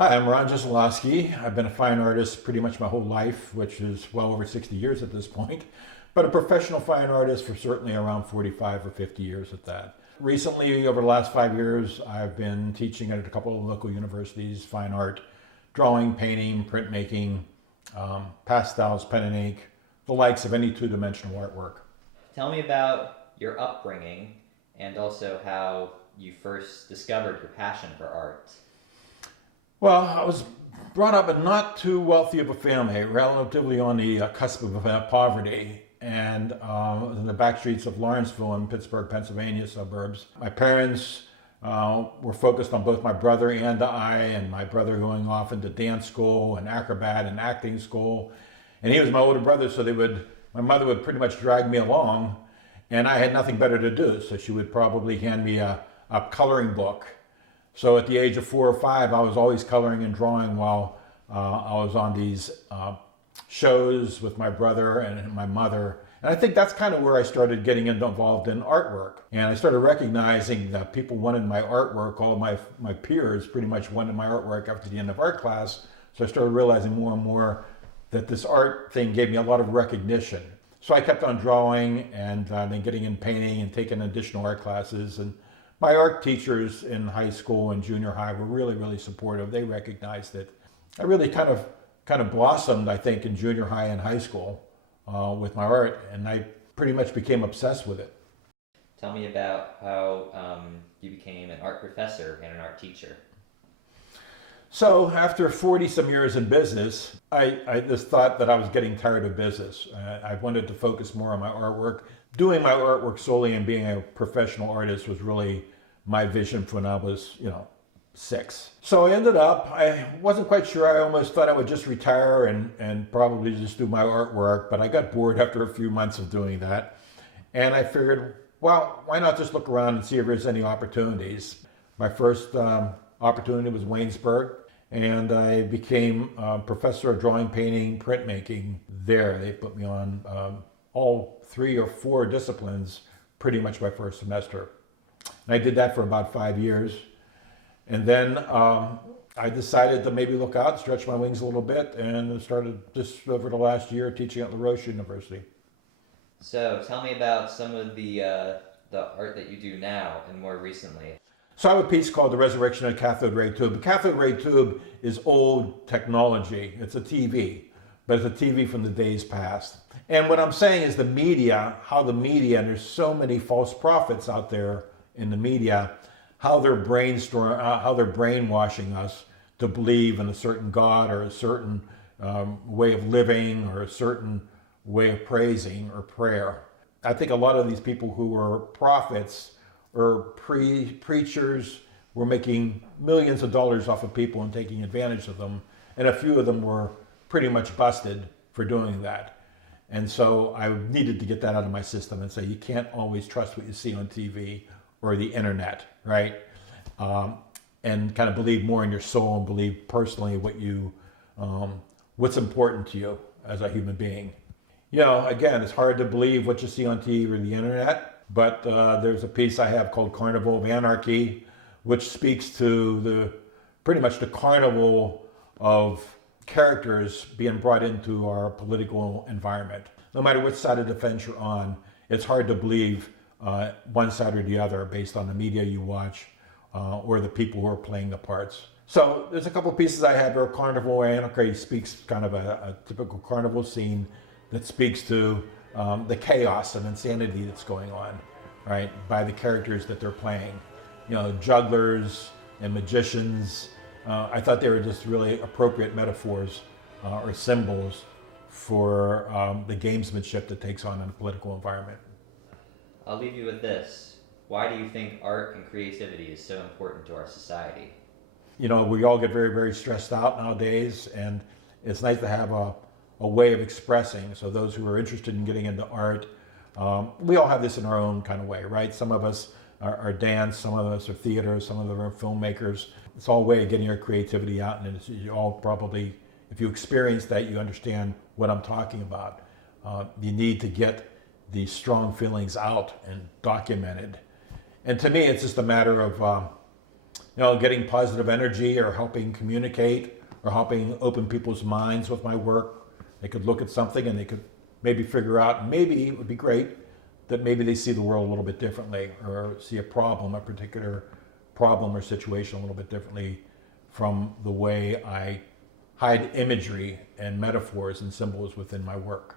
Hi, I'm Ron Jesiolowski. I've been a fine artist pretty much my whole life, which is well over 60 years at this point, but a professional fine artist for certainly around 45 or 50 years at that. Recently, over the last 5 years, I've been teaching at a couple of local universities, fine art, drawing, painting, printmaking, pastels, pen and ink, the likes of any two-dimensional artwork. Tell me about your upbringing and also how you first discovered your passion for art. Well, I was brought up in not too wealthy of a family, relatively on the cusp of poverty, and in the back streets of Lawrenceville in Pittsburgh, Pennsylvania suburbs. My parents were focused on both my brother and I, and my brother going off into dance school and acrobat and acting school. And he was my older brother, so my mother would pretty much drag me along, and I had nothing better to do, so she would probably hand me a coloring book. So at the age of 4 or 5, I was always coloring and drawing while I was on these shows with my brother and my mother. And I think that's kind of where I started getting involved in artwork. And I started recognizing that people wanted my artwork. All of my peers pretty much wanted my artwork after the end of art class. So I started realizing more and more that this art thing gave me a lot of recognition. So I kept on drawing and then getting in painting and taking additional art classes. And my art teachers in high school and junior high were really, really supportive. They recognized that I really kind of blossomed, I think, in junior high and high school with my art, and I pretty much became obsessed with it. Tell me about how you became an art professor and an art teacher. So after 40 some years in business, I just thought that I was getting tired of business. I wanted to focus more on my artwork. Doing my artwork solely and being a professional artist was really my vision when I was, 6. So I ended up, I wasn't quite sure. I almost thought I would just retire and probably just do my artwork, but I got bored after a few months of doing that. And I figured, well, why not just look around and see if there's any opportunities. My first opportunity was Waynesburg, and I became a professor of drawing, painting, printmaking there. They put me on all 3 or 4 disciplines pretty much my first semester. And I did that for about 5 years. And then I decided to maybe look out, stretch my wings a little bit, and started just over the last year teaching at La Roche University. So tell me about some of the art that you do now and more recently. So I have a piece called The Resurrection of the Cathode Ray Tube. The cathode ray tube is old technology. It's a TV, but it's a TV from the days past. And what I'm saying is the media, and there's so many false prophets out there in the media, how they're brainwashing us to believe in a certain God or a certain way of living or a certain way of praising or prayer. I think a lot of these people who were prophets or preachers were making millions of dollars off of people and taking advantage of them. And a few of them were pretty much busted for doing that. And so I needed to get that out of my system and say, you can't always trust what you see on TV or the internet, right? And kind of believe more in your soul and believe personally what's important to you as a human being. Again, it's hard to believe what you see on TV or the internet, but there's a piece I have called Carnival of Anarchy, which speaks to pretty much the carnival of characters being brought into our political environment. No matter which side of the fence you're on, it's hard to believe one side or the other based on the media you watch or the people who are playing the parts. So there's a couple pieces I have where Carnival of Anarchy speaks kind of a typical carnival scene that speaks to the chaos and insanity that's going on, right, by the characters that they're playing. Jugglers and magicians. I thought they were just really appropriate metaphors or symbols for the gamesmanship that takes on in a political environment. I'll leave you with this. Why do you think art and creativity is so important to our society? We all get very, very stressed out nowadays, and it's nice to have a way of expressing. So those who are interested in getting into art, we all have this in our own kind of way, right? Some of us are dance, some of us are theater, some of us are filmmakers. It's all a way of getting your creativity out, and you all probably, if you experience that, you understand what I'm talking about. You need to get these strong feelings out and documented. And to me, it's just a matter of getting positive energy or helping communicate or helping open people's minds with my work. They could look at something and they could maybe figure out, maybe it would be great that maybe they see the world a little bit differently or see a particular problem or situation a little bit differently from the way I hide imagery and metaphors and symbols within my work.